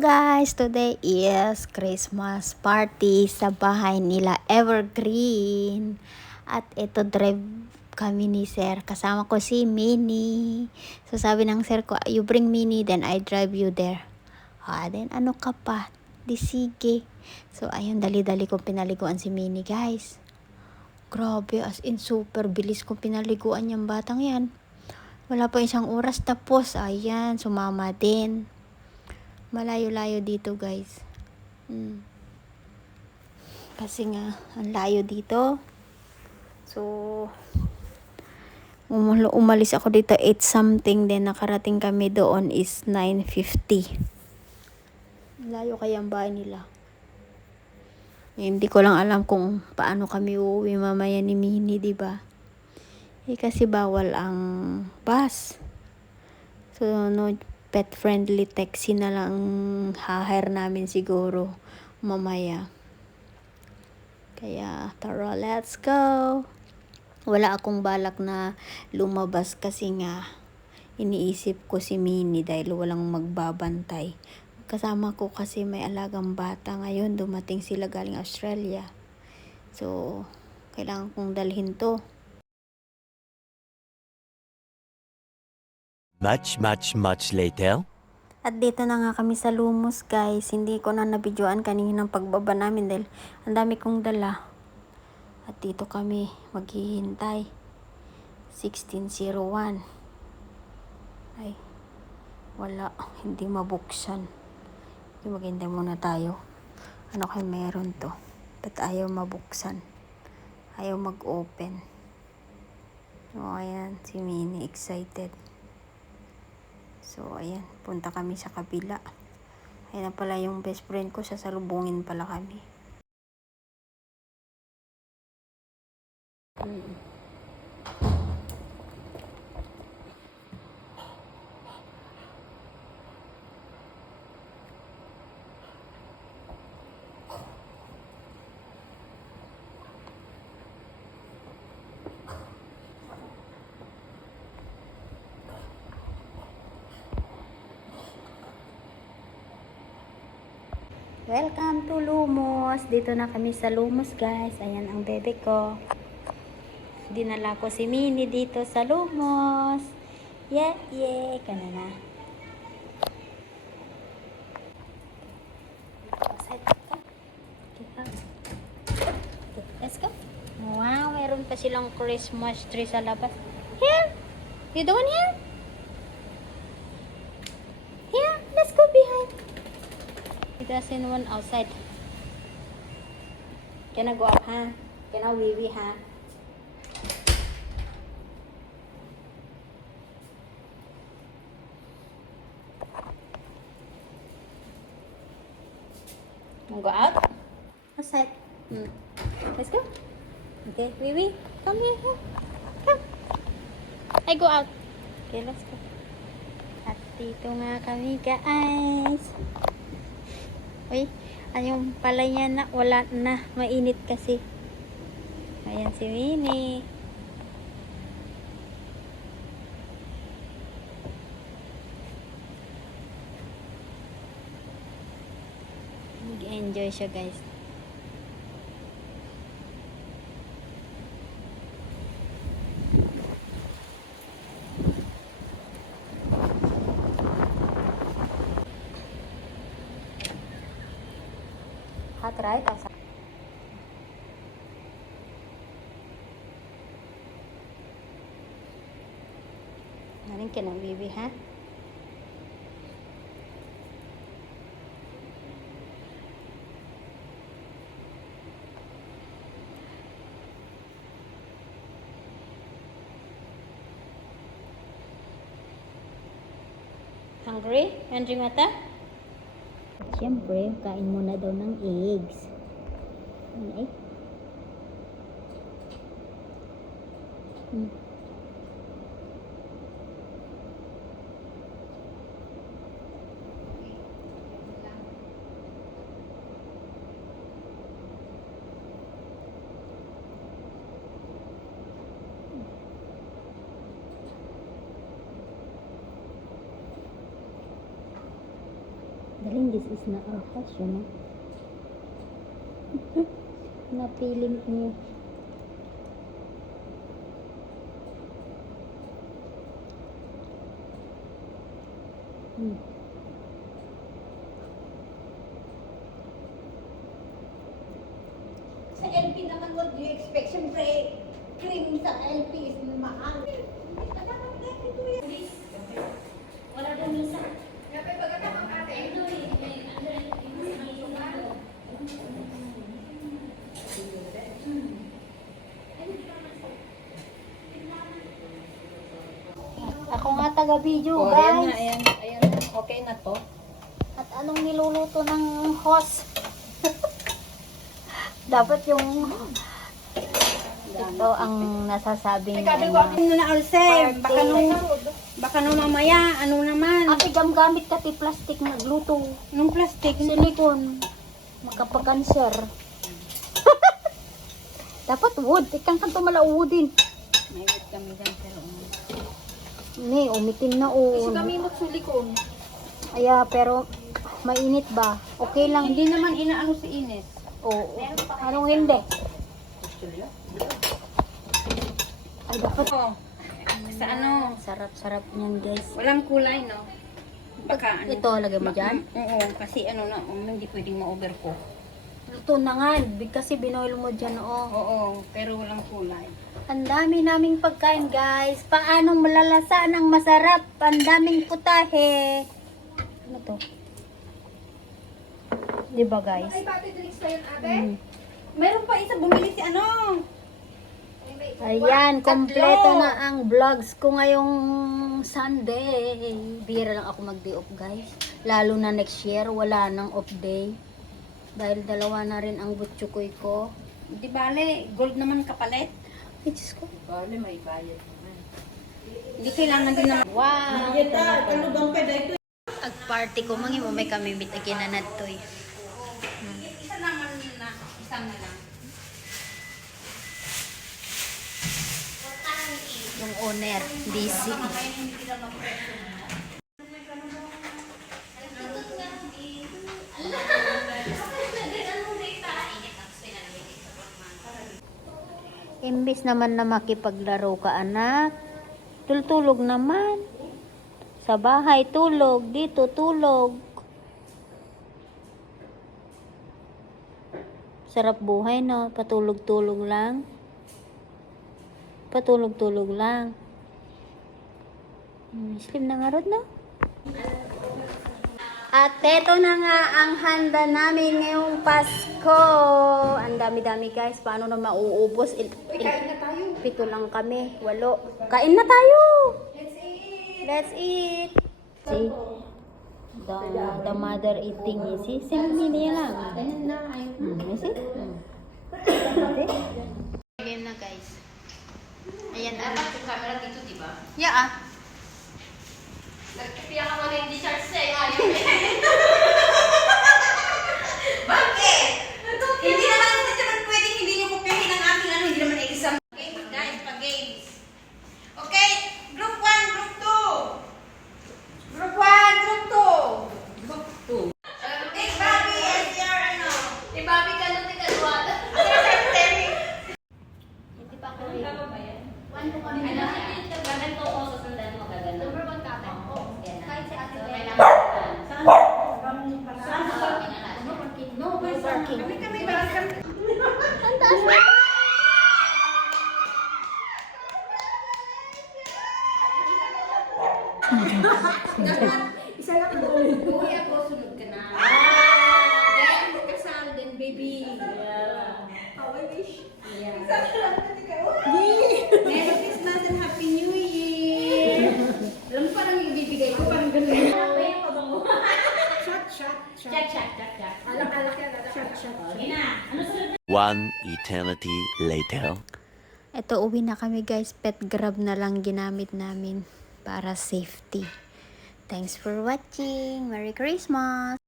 Guys, today is Christmas party sa bahay nila Evergreen. At ito drive kami ni Sir. Kasama ko si Minnie. So sabi ng Sir ko, you bring Minnie, then I drive you there. Then ano ka pa? Di sige. So ayun, dali-dali kong pinaliguan si Minnie, guys. Grabe, as in super bilis kong pinaliguan yung batang yan. Wala pa isang oras tapos, ayan, sumama din. Malayo-layo dito, guys. Kasi nga, ang layo dito. So, umalis ako dito 8 something. Then, nakarating kami doon is 9:50. Layo kaya ang bahay nila. Hindi ko lang alam kung paano kami uuwi mamaya ni Minnie, diba? Kasi bawal ang bus. So, no pet friendly taxi na lang ha-hire namin siguro mamaya. Kaya tara, let's go. Wala akong balak na lumabas kasi nga iniisip ko si Minnie dahil walang magbabantay. Kasama ko kasi may alagang bata ngayon, dumating sila galing Australia. So kailangan kong dalhin to. Much later. At dito na nga kami sa Lumos, guys. Hindi ko na nabidyoan kaninang pagbaba namin dahil ang dami kong dala. At dito kami maghihintay. 16:01. Ay, wala. Hindi mabuksan. Maghihintay muna tayo. Ano kaya meron to? Ba't ayaw mabuksan? Ayaw mag-open. O, ayan. Si Minnie excited. So, ayan, punta kami sa kabila. Ayan na pala yung best friend ko, sasalubungin pala kami. Welcome to Lumos. Dito na kami sa Lumos, guys. Ayan ang bebe ko. Dinala ko si Minnie dito sa Lumos. Yeah. Kana na. Let's go. Wow, meron pa silang Christmas tree sa labas. Here. You doing here? Here. Let's go behind. It doesn't one outside. Can I go up, ha? Can I wee, ha? Go out? Outside. Let's go. Okay, wee. Come here. Come. I go out. Okay, let's go. At dito nga kami, guys. Uy, ayun pala niya na, wala na, mainit kasi. Ayan si Minnie. Mag-enjoy siya, guys. Hot, right? Narin ka ng baby, ha? Hungry? Hungry mata? Siyempre, kain muna daw ng eggs. Ano egg? Galing, this is not our fashion. Napiling niya. Sa LP naman, what do you expect? Siyempre, cream sa LP is mahal. Wala daw misa. Ako nga taga-video, guys. Ayan. Okay na to. At anong niluluto ng host? Dapat yung ito ang nasasabing Sabi ko, ano na Alsem? Baka nung mamaya, ano naman? Ate, gamit kati plastic nagluto. Nung plastic. Silikon. Makapakanser. Dapat wood. Ikang kanto malaudin. May wit kami dyan sa loob. Ni, umitin na Kasi on. kami magsulikon. Aya, pero mainit ba? Okay lang. Hindi naman inaano si Ines. Oo. Anong hindi? Ay, dapat. Oo. Sa ano? Sarap-sarap niyan, guys. Walang kulay, no? Baka ano. Ito, lagay mo dyan. Oo, kasi ano na, hindi pwedeng ma-overcook. Luto na nga. Kasi binoil mo dyan, oh. Oo, pero walang kulay. Ang dami naming pagkain, guys. Paano malalasa ng masarap? Ang daming putahe. Ano to? Diba, guys? Ay, pati drinks pa yun, ate? Mm. Meron pa isa, bumili si ano? Ayan, kompleto na ang vlogs ko ngayong Sunday. Bira lang ako mag-day off, guys. Lalo na next year, wala nang off day. Dahil dalawa na rin ang butsukoy ko. Di bale, gold naman kapalit. Ay, Diyos ko. Bale, may bayad naman. Hindi kailangan din naman. Wow! Ano bang pwede ito? Ag party ko, mangi mo may kami bitaginanad to eh. Isa naman na, isang na lang. Yung owner, DC. Imbis naman na makipaglaro ka, anak, tultulog naman. Sa bahay, tulog. Dito, tulog. Sarap buhay, no? Patulog-tulog lang. Patulog-tulog lang. Slim na nga rod, no? At eto na nga ang handa namin ngayong Pasko. Ang dami-dami, guys. Paano na mauubos? Kain na tayo. 7 lang kami. 8. Kain na tayo! Let's eat! See? The mother eating. See? Same niya lang. Ayan na, ayun. See? Game na, guys. Ayan, Dapat yung camera dito, di ba? Yeah, ah. Nagpiyak ako na hindi charge sa'yo. Ayaw Bakit? Hindi naman pwedeng hindi nyo kopyahin ang aking ano, hindi naman exam. Okay, guys, pag-games. Okay, group 1, group 2. Group 1, group 2. Group 2. Take Bobby as your ano. Take Bobby ka nun, tika duwag. Hindi pa ako rin. Tama ba yan? One po kami Ano? na. Ganun ko ako susundan mo kagano. Number 1 ka ako. Kahit si Ate Bella. Saan? Saan ka parking anak? No parking. No parking. Kami balik kami. Ang taas na. Isa lang ang ulit. Uy, ako, sunod ka na. Kaya mo kasal din, baby. How I wish. Merry Christmas and Happy New Year. Alam mo parang yung ibibigay ko, parang ganun. Shot. Alak yan. Shot. One eternity later. Ito, uwi na kami, guys. Pet grab na lang ginamit namin para safety. Thanks for watching. Merry Christmas!